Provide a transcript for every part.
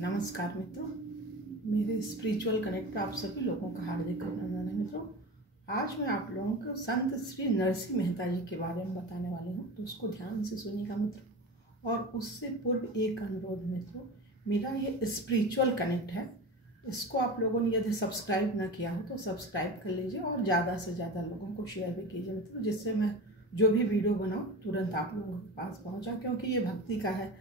नमस्कार मित्रों, मेरे स्पिरिचुअल कनेक्ट आप सभी लोगों का हार्दिक अभिनंदन है। मित्रों, आज मैं आप लोगों को संत श्री नरसिंह मेहता जी के बारे में बताने वाली हूँ, तो उसको ध्यान से सुनिएगा मित्रों। और उससे पूर्व एक अनुरोध मित्रों, मेरा ये स्पिरिचुअल कनेक्ट है, इसको आप लोगों ने यदि सब्सक्राइब ना किया हो तो सब्सक्राइब कर लीजिए और ज़्यादा से ज़्यादा लोगों को शेयर भी कीजिए मित्रों, जिससे मैं जो भी वीडियो बनाऊँ तुरंत आप लोगों के पास पहुँचा, क्योंकि ये भक्ति का है।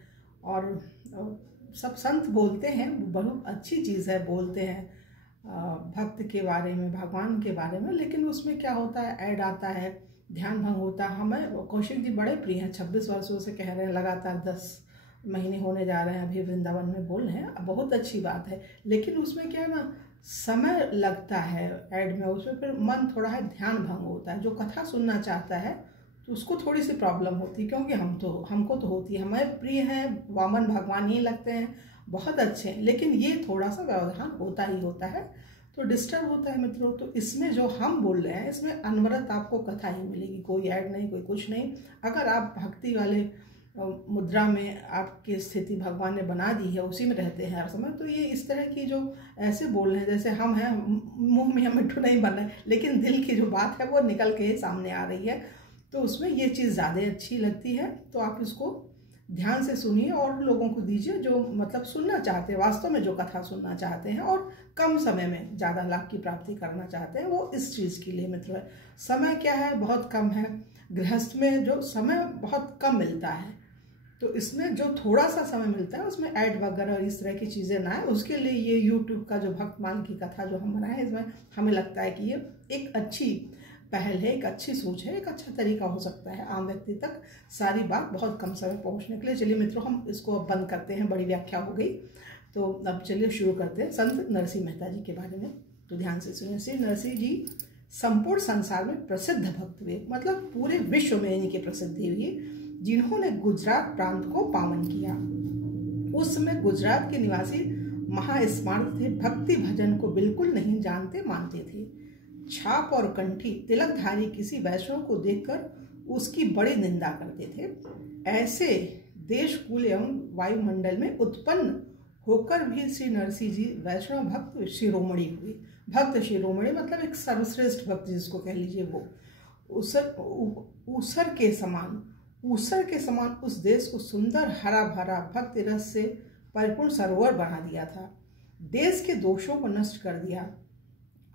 और सब संत बोलते हैं, बहुत अच्छी चीज़ है, बोलते हैं भक्त के बारे में, भगवान के बारे में, लेकिन उसमें क्या होता है, ऐड आता है, ध्यान भंग होता है। हमें कौशिक जी बड़े प्रिय हैं, 26 वर्षों से कह रहे हैं, लगातार 10 महीने होने जा रहे हैं, अभी वृंदावन में बोल रहे हैं, बहुत अच्छी बात है। लेकिन उसमें क्या है ना, समय लगता है ऐड में, उसमें फिर मन थोड़ा है ध्यान भंग होता है। जो कथा सुनना चाहता है तो उसको थोड़ी सी प्रॉब्लम होती है, क्योंकि हमको तो होती है, हमें प्रिय हैं, वामन भगवान ही लगते हैं, बहुत अच्छे हैं, लेकिन ये थोड़ा सा व्यवधान होता ही होता है, तो डिस्टर्ब होता है मित्रों। तो इसमें जो हम बोल रहे हैं, इसमें अनवरत आपको कथा ही मिलेगी, कोई ऐड नहीं, कोई कुछ नहीं। अगर आप भक्ति वाले मुद्रा में आपकी स्थिति भगवान ने बना दी है, उसी में रहते हैं हर समय, तो ये इस तरह की जो ऐसे बोल रहे हैं जैसे हम हैं, मुंह में हम मिट्ठू नहीं बन रहे, लेकिन दिल की जो बात है वो निकल के सामने आ रही है, तो उसमें ये चीज़ ज़्यादा अच्छी लगती है। तो आप इसको ध्यान से सुनिए और लोगों को दीजिए जो मतलब सुनना चाहते हैं, वास्तव में जो कथा सुनना चाहते हैं और कम समय में ज़्यादा लाभ की प्राप्ति करना चाहते हैं, वो इस चीज़ के लिए मित्र है। समय क्या है, बहुत कम है, गृहस्थ में जो समय बहुत कम मिलता है, तो इसमें जो थोड़ा सा समय मिलता है उसमें ऐड वगैरह इस तरह की चीज़ें ना है, उसके लिए ये यूट्यूब का जो भक्तमाल की कथा जो हम बनाए हैं, इसमें हमें लगता है कि ये एक अच्छी पहल है, एक अच्छी सोच है, एक अच्छा तरीका हो सकता है आम व्यक्ति तक सारी बात बहुत कम समय पहुंचने के लिए। चलिए मित्रों, हम इसको अब बंद करते हैं, बड़ी व्याख्या हो गई, तो अब चलिए शुरू करते हैं संत नरसिंह मेहता जी के बारे में। तो ध्यान से सुनिए। श्री नरसिंह जी संपूर्ण संसार में प्रसिद्ध भक्त हुए, मतलब पूरे विश्व में इनकी प्रसिद्धि हुई, जिन्होंने गुजरात प्रांत को पावन किया। उस समय गुजरात के निवासी महास्मार्त थे, भक्ति भजन को बिल्कुल नहीं जानते मानते थे। छाप और कंठी तिलकधारी किसी वैष्णव को देखकर उसकी बड़ी निंदा करते थे। ऐसे देश कुल एवं वायुमंडल में उत्पन्न होकर भी श्री नरसिंह जी वैष्णव भक्त शिरोमणि हुए। भक्त शिरोमणि मतलब एक सर्वश्रेष्ठ भक्त जिसको कह लीजिए, वो ऊसर के समान उस देश को सुंदर हरा भरा भक्ति रस से परिपूर्ण सरोवर बना दिया था। देश के दोषों को नष्ट कर दिया।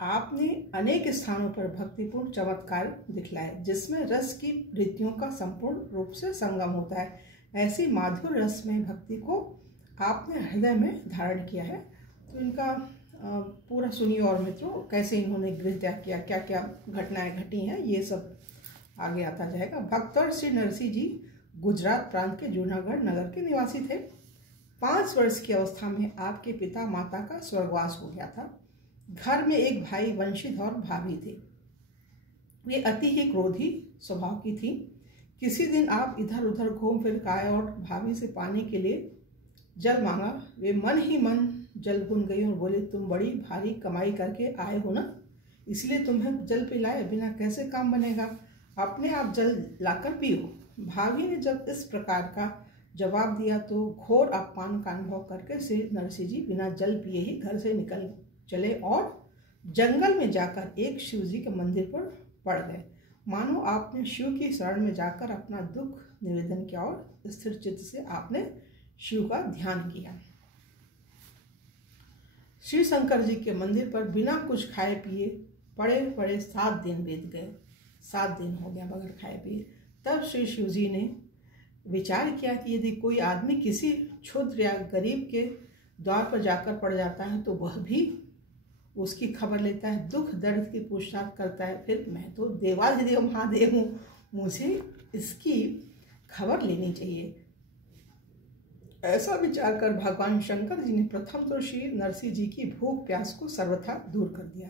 आपने अनेक स्थानों पर भक्तिपूर्ण चमत्कार दिखलाए, जिसमें रस की वृत्तियों का संपूर्ण रूप से संगम होता है। ऐसी माधुर रस में भक्ति को आपने हृदय में धारण किया है। तो इनका पूरा सुनिए और मित्रों, कैसे इन्होंने गृह त्याग किया, क्या क्या घटनाएं घटी हैं, ये सब आगे आता जाएगा। भक्तवर श्री नरसिंह जी गुजरात प्रांत के जूनागढ़ नगर के निवासी थे। 5 वर्ष की अवस्था में आपके पिता माता का स्वर्गवास हो गया था। घर में एक भाई वंशित और भाभी थे। वे अति ही क्रोधी स्वभाव की थी। किसी दिन आप इधर उधर घूम फिर के आए और भाभी से पानी के लिए जल मांगा। वे मन ही मन जल भून गई और बोले, तुम बड़ी भारी कमाई करके आए हो ना, इसलिए तुम्हें जल पिलाए बिना कैसे काम बनेगा, अपने आप जल लाकर पियो। भाभी ने जब इस प्रकार का जवाब दिया तो घोर अपमान का अनुभव करके श्री नरसिंह जी बिना जल पिए ही घर से निकल चले और जंगल में जाकर एक शिव जी के मंदिर पर पड़ गए। मानो आपने शिव की शरण में जाकर अपना दुख निवेदन किया और स्थिर चित्त से आपने शिव का ध्यान किया। शिव शंकर जी के मंदिर पर बिना कुछ खाए पिए पड़े पड़े 7 दिन बीत गए। 7 दिन हो गया बगैर खाए पिए। तब श्री शिव जी ने विचार किया कि यदि कोई आदमी किसी क्षुद्र या गरीब के द्वार पर जाकर पड़ जाता है तो वह भी उसकी खबर लेता है, दुख दर्द की पूछताछ करता है, फिर मैं तो देवाधिदेव महादेव हूँ, मुझे इसकी खबर लेनी चाहिए। ऐसा विचार कर भगवान शंकर जी ने प्रथम तो श्री नरसिंह जी की भूख प्यास को सर्वथा दूर कर दिया।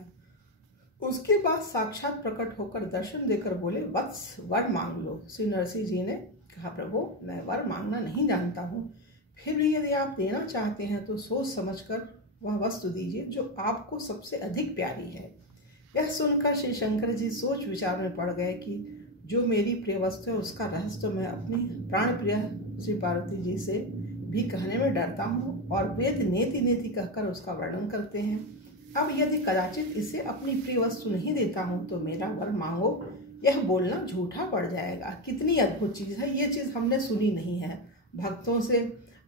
उसके बाद साक्षात प्रकट होकर दर्शन देकर बोले, वत्स वर मांग लो। श्री नरसिंह जी ने कहा, प्रभु मैं वर मांगना नहीं जानता हूँ, फिर भी यदि आप देना चाहते हैं तो सोच समझकर वह वस्तु दीजिए जो आपको सबसे अधिक प्यारी है। यह सुनकर श्री शंकर जी सोच विचार में पड़ गए कि जो मेरी प्रिय वस्तु है उसका रहस्य मैं अपनी प्राण प्रिय श्री पार्वती जी से भी कहने में डरता हूँ और वेद नेति नेति कहकर उसका वर्णन करते हैं। अब यदि कदाचित इसे अपनी प्रिय वस्तु नहीं देता हूँ तो मेरा वर मांगो, यह बोलना झूठा पड़ जाएगा। कितनी अद्भुत चीज़ है, ये चीज़ हमने सुनी नहीं है। भक्तों से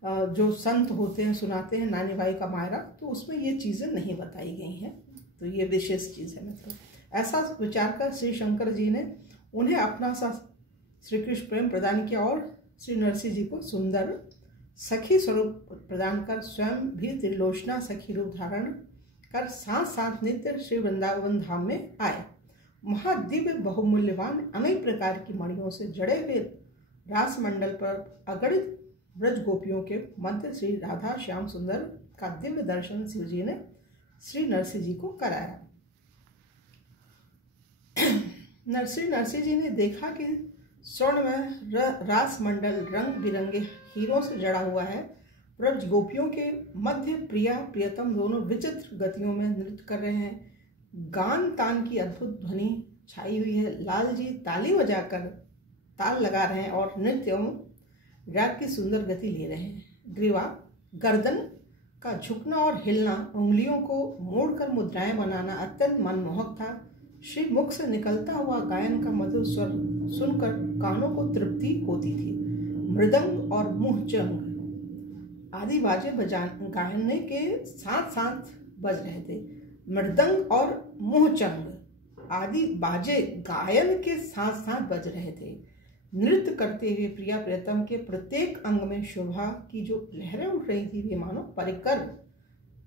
जो संत होते हैं सुनाते हैं नानी बाई का मायरा, तो उसमें ये चीज़ें नहीं बताई गई हैं। तो ये विशेष चीज़ है। मतलब ऐसा विचार कर श्री शंकर जी ने उन्हें अपना सा श्री कृष्ण प्रेम प्रदान किया और श्री नरसिंह जी को सुंदर सखी स्वरूप प्रदान कर स्वयं भी त्रिलोचना सखी रूप धारण कर साथ साथ नित्य श्री वृंदावन धाम में आए। महादिव्य बहुमूल्यवान अनेक प्रकार की मणियों से जड़े हुए रास मंडल पर अगणित ब्रज गोपियों के मध्य श्री राधा श्याम सुंदर का दिव्य दर्शन शिव जी ने श्री नरसिंह जी को कराया। नरसिंह जी ने देखा कि स्वर्ण में रास मंडल रंग बिरंगे हीरों से जड़ा हुआ है। ब्रज गोपियों के मध्य प्रिया प्रियतम दोनों विचित्र गतियों में नृत्य कर रहे हैं। गान तान की अद्भुत ध्वनि छाई हुई है। लाल जी ताली बजाकर ताल लगा रहे हैं और नृत्य एवं राग की सुंदर गति ले रहे हैं। ग्रीवा गर्दन का झुकना और हिलना, उंगलियों को मोड़कर मुद्राएं बनाना अत्यंत मनमोहक था। श्री मुख से निकलता हुआ गायन का मधुर स्वर सुनकर कानों को तृप्ति होती थी। मृदंग और मुहचंग आदि बाजे गायन के साथ साथ बज रहे थे। मृदंग और मुहचंग आदि बाजे गायन के साथ साथ बज रहे थे। नृत्य करते हुए प्रिया प्रियतम के प्रत्येक अंग में शोभा की जो लहरें उठ रही थी, वे मानो परिकर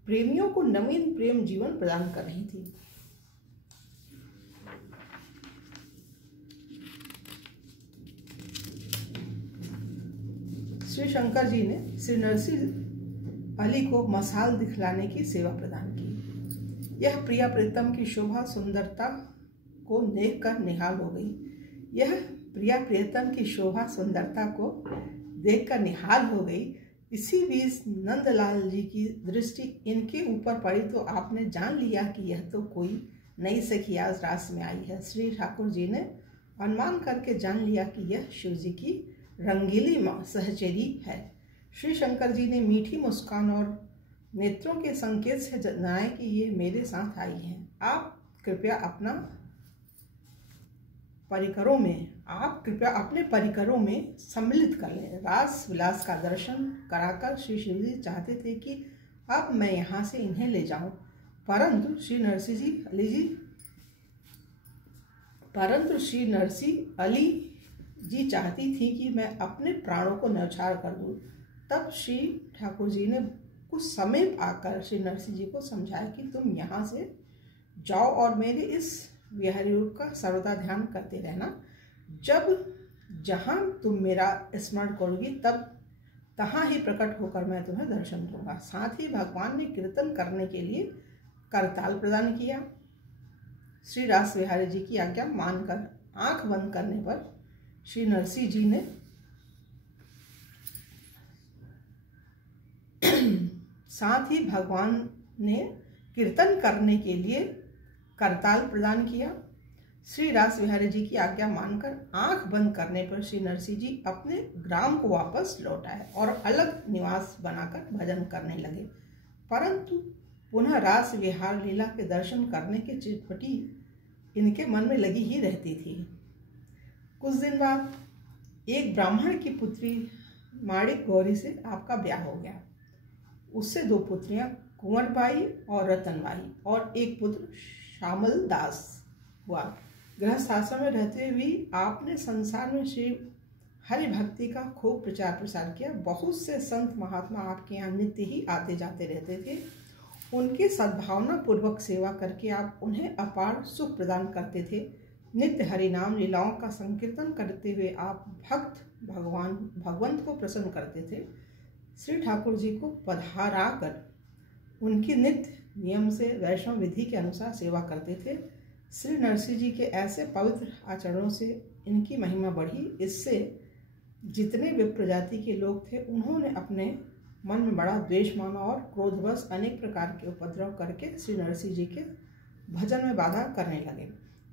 प्रेमियों को नवीन प्रेम जीवन प्रदान कर रही थी। श्री शंकर जी ने श्री नरसिंह अली को मसाल दिखलाने की सेवा प्रदान की। यह प्रिया प्रीतम की शोभा सुंदरता को देखकर निहाल हो गई। यह प्रिया प्रियतम की शोभा सुंदरता को देखकर निहाल हो गई। इसी बीच नंदलाल जी की दृष्टि इनके ऊपर पड़ी तो आपने जान लिया कि यह तो कोई नई सखी आज रास में आई है। श्री ठाकुर जी ने अनुमान करके जान लिया कि यह शिव जी की रंगीली सहचरी है। श्री शंकर जी ने मीठी मुस्कान और नेत्रों के संकेत से जनाया कि ये मेरे साथ आई हैं। आप कृपया अपने परिकरों में सम्मिलित कर लें। रास विलास का दर्शन कराकर श्री शिव जी चाहते थे कि अब मैं यहाँ से इन्हें ले जाऊं, परंतु श्री नरसिंह अली जी चाहती थी कि मैं अपने प्राणों को न्यौछावर कर दूं। तब श्री ठाकुर जी ने कुछ समय आकर श्री नरसिंह जी को समझाया कि तुम यहाँ से जाओ और मेरे इस विहारी रूप का सर्वदा ध्यान करते रहना। जब जहाँ तुम मेरा स्मरण करोगी तब तहाँ ही प्रकट होकर मैं तुम्हें दर्शन दूंगा। साथ ही भगवान ने कीर्तन करने के लिए करताल प्रदान किया। श्री रास बिहारी जी की आज्ञा मानकर आंख बंद करने पर श्री नरसिंह जी ने साथ ही भगवान ने कीर्तन करने के लिए करताल प्रदान किया। श्री रास बिहारी जी की आज्ञा मानकर आंख बंद करने पर श्री नरसिंह जी अपने ग्राम को वापस लौट आए और अलग निवास बनाकर भजन करने लगे। परंतु पुनः रास विहार लीला के दर्शन करने की चिटपटी इनके मन में लगी ही रहती थी। कुछ दिन बाद एक ब्राह्मण की पुत्री माणिक गौरी से आपका ब्याह हो गया। उससे 2 पुत्रियां कुंवरबाई और रतनबाई और एक पुत्र श्यामल दास हुआ। गृहस्थ आश्रम में रहते हुए आपने संसार में श्री हरि भक्ति का खूब प्रचार प्रसार किया। बहुत से संत महात्मा आपके यहाँ नित्य ही आते जाते रहते थे। उनकी सद्भावना पूर्वक सेवा करके आप उन्हें अपार सुख प्रदान करते थे। नित्य हरिनाम लीलाओं का संकीर्तन करते हुए आप भगवंत को प्रसन्न करते थे। श्री ठाकुर जी को पधारा कर उनकी नित्य नियम से वैष्णव विधि के अनुसार सेवा करते थे। श्री नरसिंह जी के ऐसे पवित्र आचरणों से इनकी महिमा बढ़ी। इससे जितने विप्र जाति के लोग थे उन्होंने अपने मन में बड़ा द्वेष माना और क्रोधवश अनेक प्रकार के उपद्रव करके श्री नरसिंह जी के भजन में बाधा करने लगे।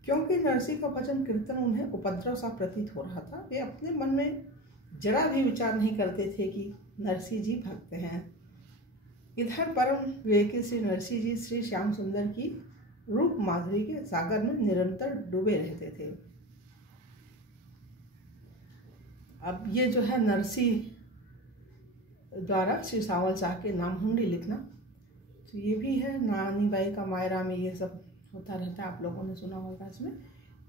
क्योंकि नरसिंह का भजन कीर्तन उन्हें उपद्रव सा प्रतीत हो रहा था, वे अपने मन में जरा भी विचार नहीं करते थे कि नरसिंह जी भक्त हैं। इधर परम विवेकी श्री नरसिंह जी श्री श्याम सुंदर की रूप माधुरी के सागर में निरंतर डूबे रहते थे। अब ये जो है नरसिंह द्वारा श्री सावल शाह के नाम हुंडी लिखना, तो ये भी है नानी बाई का मायरा में ये सब होता रहता है, आप लोगों ने सुना होगा। इसमें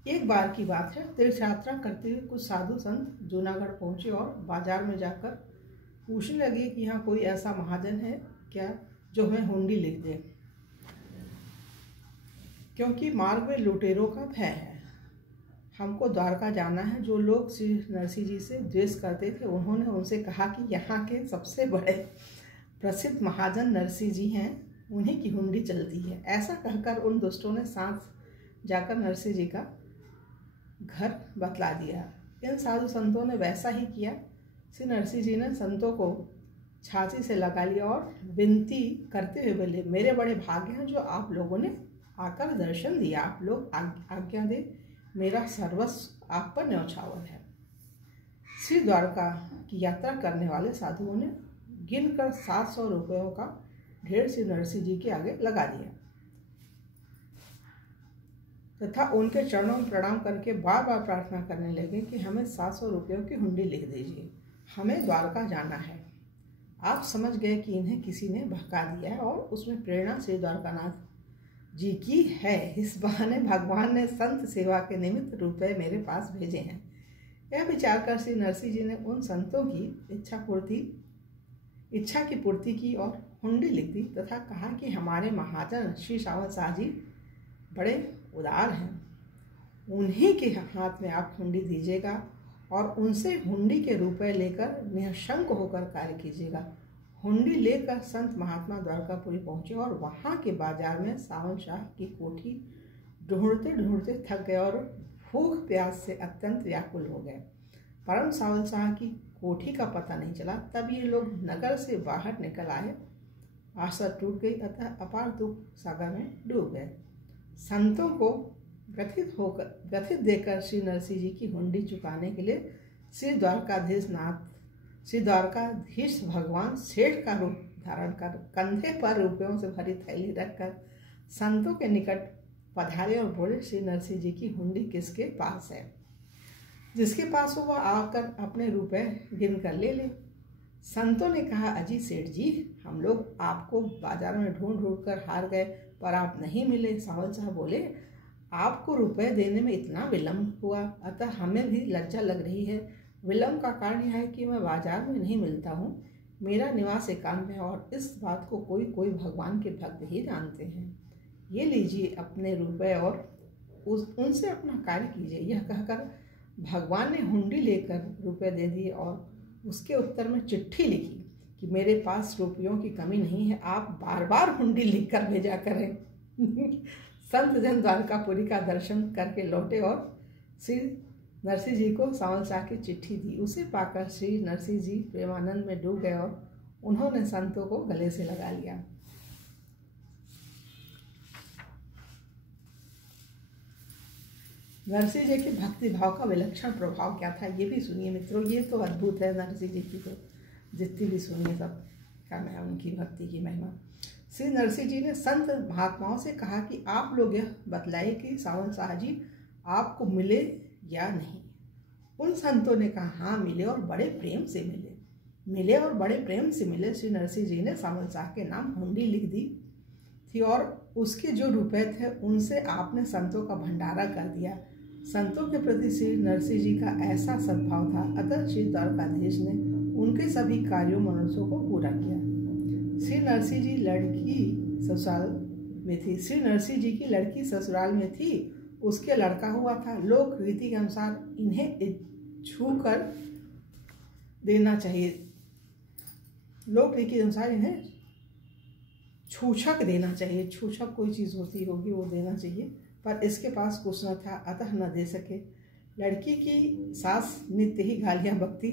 एक बार की बात है, तीर्थ यात्रा करते हुए कुछ साधु संत जूनागढ़ पहुंचे और बाजार में जाकर पूछने लगे कि यहाँ कोई ऐसा महाजन है क्या जो हमें हुंडी लिख दे, क्योंकि मार्ग में लुटेरों का भय है, हमको द्वारका जाना है। जो लोग श्री नरसिंह जी से द्वेष करते थे उन्होंने उनसे कहा कि यहाँ के सबसे बड़े प्रसिद्ध महाजन नरसिंह जी हैं, उन्हीं की हुंडी चलती है। ऐसा कहकर उन दुष्टों ने साथ जाकर नरसिंह जी का घर बतला दिया। इन साधु संतों ने वैसा ही किया। श्री नरसिंह जी ने संतों को छाती से लगा लिया और विनती करते हुए बोले, मेरे बड़े भाग्य हैं जो आप लोगों ने आकर दर्शन दिया, आप लोग आज्ञा दे, मेरा सर्वस्व आप पर न्यौछावर है। श्री द्वारका की यात्रा करने वाले साधुओं ने गिनकर 700 रुपयों का ढेर श्री नरसिंह जी के आगे लगा दिया तथा उनके चरणों में प्रणाम करके बार बार प्रार्थना करने लगे कि हमें 700 रुपयों की हुंडी लिख दीजिए, हमें द्वारका जाना है। आप समझ गए कि इन्हें किसी ने भड़का दिया है और उसमें प्रेरणा श्री द्वारकानाथ जी की है। इस बहाने भगवान ने संत सेवा के निमित्त रुपए मेरे पास भेजे हैं। यह विचार कर श्री नरसिंह जी ने उन संतों की इच्छा की पूर्ति की और हुंडी लिख दी तथा कहा कि हमारे महाजन श्री सावल शाह जी बड़े उदार हैं, उन्हीं के हाथ में आप हुंडी दीजिएगा और उनसे हुंडी के रुपए लेकर निःशंक होकर कार्य कीजिएगा। हुंडी लेकर संत महात्मा द्वारकापुरी पहुंचे और वहां के बाजार में सावन शाह की कोठी ढूंढते ढूंढते थक गए और भूख प्यास से अत्यंत व्याकुल हो गए। परम सावन शाह की कोठी का पता नहीं चला। तब ये लोग नगर से बाहर निकल आए, आशा टूट गई, अतः अपार दुख सागर में डूब गए। संतों को ग्रथित देकर श्री नरसिंह जी की हुंडी चुकाने के लिए श्री द्वारकाधीश भगवान सेठ का रूप धारण कर कंधे पर रुपयों से भरी थैली रखकर संतों के निकट पधारे और बोले, श्री नरसिंह जी की हुंडी किसके पास है? जिसके पास हो वह आकर अपने रुपए गिन कर ले ले। संतों ने कहा, अजी सेठ जी, हम लोग आपको बाजार में ढूंढ कर हार गए पर आप नहीं मिले। सावल साहब बोले, आपको रुपए देने में इतना विलम्ब हुआ, अतः हमें भी लज्जा लग रही है। विलम्ब का कारण यह है कि मैं बाजार में नहीं मिलता हूँ, मेरा निवास एकांत में है और इस बात को कोई भगवान के भक्त ही जानते हैं। ये लीजिए अपने रुपए और उनसे अपना कार्य कीजिए। यह कहकर भगवान ने हुंडी लेकर रुपए दे दिए और उसके उत्तर में चिट्ठी लिखी कि मेरे पास रुपयों की कमी नहीं है, आप बार बार हुंडी लिख कर भेजा करें। संत जन द्वारकापुरी का दर्शन करके लौटे और श्री नरसिंह जी को सावन शाह की चिट्ठी दी। उसे पाकर श्री नरसिंह जी प्रेमानंद में डूब गए और उन्होंने संतों को गले से लगा लिया। नरसिंह जी के भक्ति भाव का विलक्षण प्रभाव क्या था, ये भी सुनिए मित्रों। ये तो अद्भुत है, नरसिंह जी की तो जितनी भी सुनिए सब क्या मैं उनकी भक्ति की महिमा। श्री नरसिंह जी ने संत महात्माओं से कहा कि आप लोग यह बतलाइए कि सावन शाह जी आपको मिले या नहीं। उन संतों ने कहा, हाँ मिले और बड़े प्रेम से मिले। श्री नरसिंह जी ने सावन शाह के नाम हुंडी लिख दी थी और उसके जो रुपए थे उनसे आपने संतों का भंडारा कर दिया। संतों के प्रति श्री नरसिंह जी का ऐसा सद्भाव था, अतः श्री द्वारकाधीश ने उनके सभी कार्यों मनुष्यों को पूरा किया। श्री नरसिंह जी की लड़की ससुराल में थी, उसके लड़का हुआ था। लोक रीति के अनुसार इन्हें छू कर देना चाहिए, लोक रीति के अनुसार इन्हें छूछक देना चाहिए। छूछक कोई चीज़ होती होगी वो देना चाहिए, पर इसके पास कुछ न था अतः न दे सके। लड़की की सास नित्य ही गालियाँ बकती।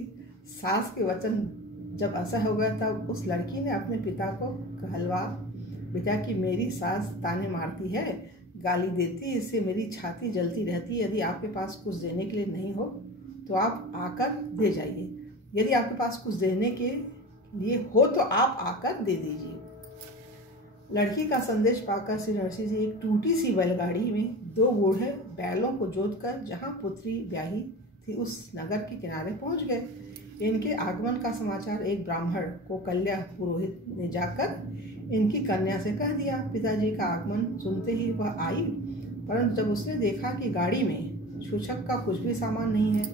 सास के वचन जब असह्य हो गया तब उस लड़की ने अपने पिता को कहलवा बेटा कि मेरी सास ताने मारती है, गाली देती, इससे मेरी छाती जलती रहती है। यदि आपके पास कुछ देने के लिए नहीं हो तो आप आकर दे जाइए। यदि आपके पास कुछ देने के लिए हो तो आप आकर दे दीजिए। लड़की का संदेश पाकर श्री नरसिंह जी एक टूटी सी बैलगाड़ी में 2 बूढ़े बैलों को जोतकर जहां पुत्री ब्याही थी उस नगर के किनारे पहुंच गए। इनके आगमन का समाचार एक ब्राह्मण को कल्या पुरोहित ने जाकर इनकी कन्या से कह दिया। पिताजी का आगमन सुनते ही वह आई, परंतु जब उसने देखा कि गाड़ी में छूछक का कुछ भी सामान नहीं है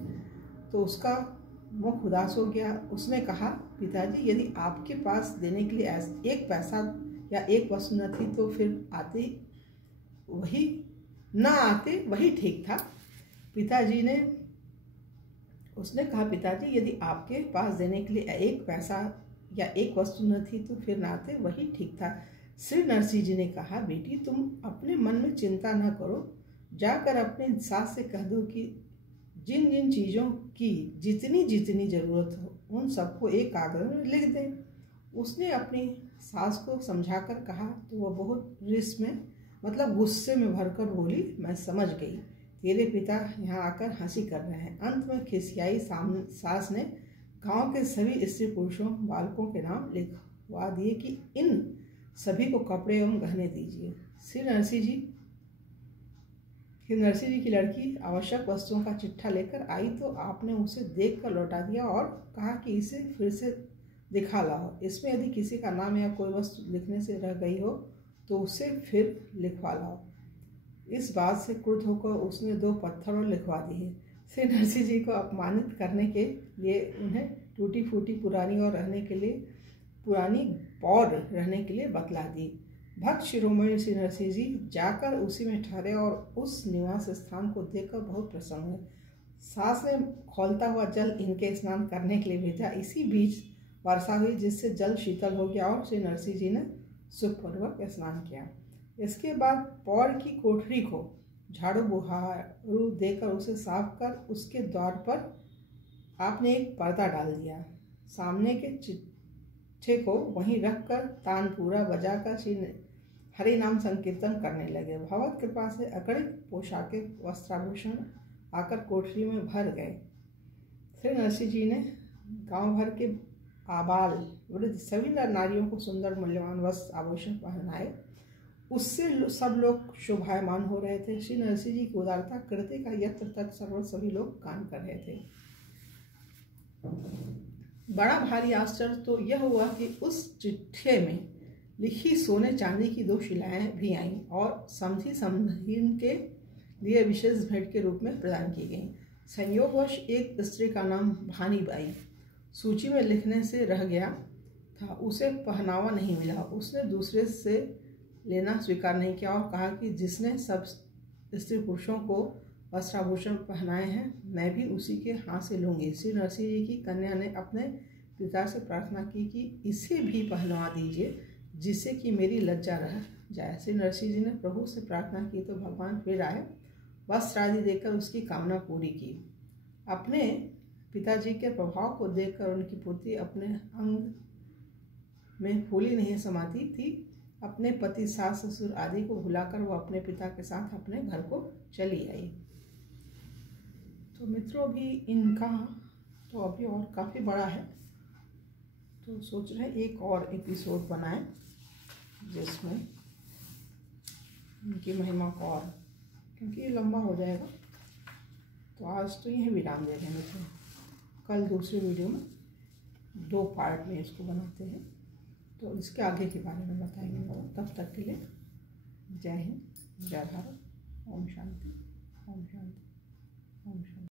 तो उसका मुख उदास हो गया। उसने कहा, पिताजी यदि आपके पास देने के लिए एक पैसा या एक वस्तु न थी तो फिर आते वही ठीक था। उसने कहा, पिताजी यदि आपके पास देने के लिए एक पैसा या एक वस्तु न थी तो फिर न आते वही ठीक था। श्री नरसिंह जी ने कहा, बेटी तुम अपने मन में चिंता न करो, जाकर अपने सास से कह दो कि जिन जिन चीज़ों की जितनी जितनी ज़रूरत हो उन सबको एक कागज़ में लिख दें। उसने अपनी सास को समझाकर कहा तो वह बहुत गुस्से में भरकर बोली, मैं समझ गई, तेरे पिता यहाँ आकर हंसी कर रहे हैं। अंत में खिसियाई सास ने गांव के सभी स्त्री पुरुषों बालकों के नाम लिखवा दिए कि इन सभी को कपड़े एवं गहने दीजिए। श्री नरसिंह जी की लड़की आवश्यक वस्तुओं का चिट्ठा लेकर आई तो आपने उसे देखकर लौटा दिया और कहा कि इसे फिर से दिखा लाओ। इसमें यदि किसी का नाम या कोई वस्तु लिखने से रह गई हो तो उसे फिर लिखवा लाओ। इस बात से क्रुद्ध होकर उसने 2 पत्थरों लिखवा दिए। श्री नरसिंह जी को अपमानित करने के लिए उन्हें टूटी फूटी पुरानी पौर रहने के लिए बतला दी। भक्त शिरोमणि श्री नरसिंह जी जाकर उसी में ठहरे और उस निवास स्थान को देखकर बहुत प्रसन्न हुए। सास ने खौलता हुआ जल इनके स्नान करने के लिए भेजा। इसी बीच वर्षा हुई जिससे जल शीतल हो गया और श्री नरसिंह जी ने सुखपूर्वक स्नान किया। इसके बाद पौर की कोठरी को झाड़ू बुहारू देकर उसे साफ कर उसके द्वार पर आपने एक पर्दा डाल दिया। सामने के चिट्ठे को वहीं रखकर तानपूरा बजाकर श्री हरि नाम संकीर्तन करने लगे। भगवत कृपा से अकड़ित पोशाकें वस्त्राभूषण आकर कोठरी में भर गए। श्री नरसिंह जी ने गांव भर के आबाल वृद्ध सभी नारियों को सुंदर मूल्यवान वस्त्र आभूषण पहनाए। उससे सब लोग शोभायमान हो रहे थे। श्री नरसिंह जी की उदारता कृति का यत्र तत्र सर्वत्र सभी लोग गान कर रहे थे। बड़ा भारी आश्चर्य तो यह हुआ कि उस चिट्ठे में लिखी सोने चांदी की 2 शिलाएं भी आईं और समधीन के लिए विशेष भेंट के रूप में प्रदान की गईं। संयोगवश एक स्त्री का नाम भानी बाई सूची में लिखने से रह गया था, उसे पहनावा नहीं मिला। उसने दूसरे से लेना स्वीकार नहीं किया और कहा कि जिसने सब स्त्री पुरुषों को वस्त्राभूषण पहनाए हैं मैं भी उसी के हाथ से लूँगी। श्री नरसिंह जी की कन्या ने अपने पिता से प्रार्थना की कि इसे भी पहनवा दीजिए जिससे कि मेरी लज्जा रह जाए। श्री नरसिंह जी ने प्रभु से प्रार्थना की तो भगवान फिर आए, वस्त्र आदि देकर उसकी कामना पूरी की। अपने पिताजी के प्रभाव को देखकर उनकी पुत्री अपने अंग में फूली नहीं समाती थी। अपने पति सास ससुर आदि को भुलाकर वो अपने पिता के साथ अपने घर को चली आई। तो मित्रों अभी इनका तो अभी और काफ़ी बड़ा है, तो सोच रहे एक और एपिसोड बनाएं जिसमें इनकी महिमा को और, क्योंकि ये लंबा हो जाएगा। तो आज तो यही विराम दे रहे हैं मित्रों। कल दूसरे वीडियो में 2 पार्ट में इसको बनाते हैं, तो इसके आगे के बारे में बताएंगे। तब तक के लिए जय हिंद, जय भारत, ओम शांति, ओम शांति, ओम शांति।